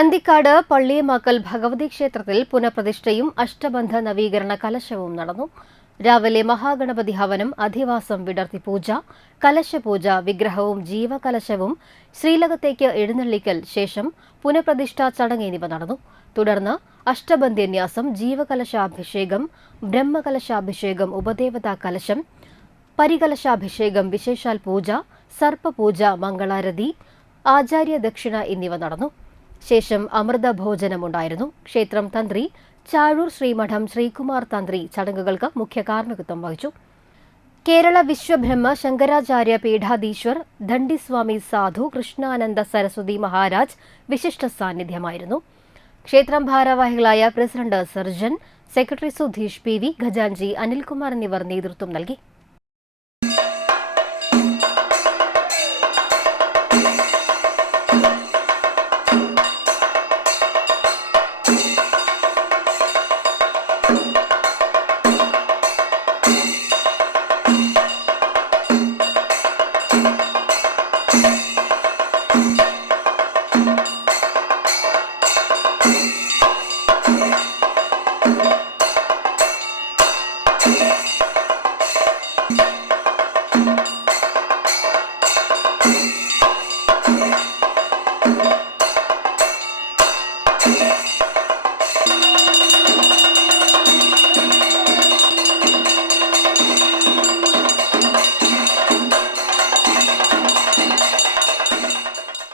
അന്തിക്കാട് പള്ളിയമാക്കൽ ഭഗവതി ക്ഷേത്രത്തിൽ പുനഃപ്രതിഷ്ഠയും അഷ്ടബന്ധ നവീകരണ കലശവും നടന്നു. രാവിലെ മഹാഗണപതി ഹവനം, അധിവാസം വിടർത്തി പൂജ, കലശപൂജ, വിഗ്രഹവും ജീവകലശവും ശ്രീലകത്തേക്ക് എഴുന്നള്ളിക്കൽ, ശേഷം പുനഃപ്രതിഷ്ഠാ ചടങ്ങ് എന്നിവ നടന്നു. തുടർന്ന് അഷ്ടബന്ധ്യന്യാസം, ജീവകലശാഭിഷേകം, ബ്രഹ്മകലശാഭിഷേകം, ഉപദേവതാ കലശം, പരികലശാഭിഷേകം, വിശേഷാൽ പൂജ, സർപ്പപൂജ, മംഗളാരതി, ആചാര്യ ദക്ഷിണ എന്നിവ നടന്നു. ശേഷം അമൃതഭോജനമുണ്ടായിരുന്നു. ക്ഷേത്രം തന്ത്രി ചാഴൂർ ശ്രീമഠം ശ്രീകുമാർ തന്ത്രി ചടങ്ങുകൾക്ക് മുഖ്യ കാർമ്മികത്വം വഹിച്ചു. കേരള വിശ്വബ്രഹ്മ ശങ്കരാചാര്യ പീഠാധീശ്വർ ദണ്ഡിസ്വാമി സാധു കൃഷ്ണാനന്ദ സരസ്വതി മഹാരാജ് വിശിഷ്ട സാന്നിധ്യമായിരുന്നു. ക്ഷേത്രം ഭാരവാഹികളായ president Sarjan, secretary Sudheesh P V, ഖജാൻജി അനിൽകുമാർ എന്നിവർ നേതൃത്വം നൽകി.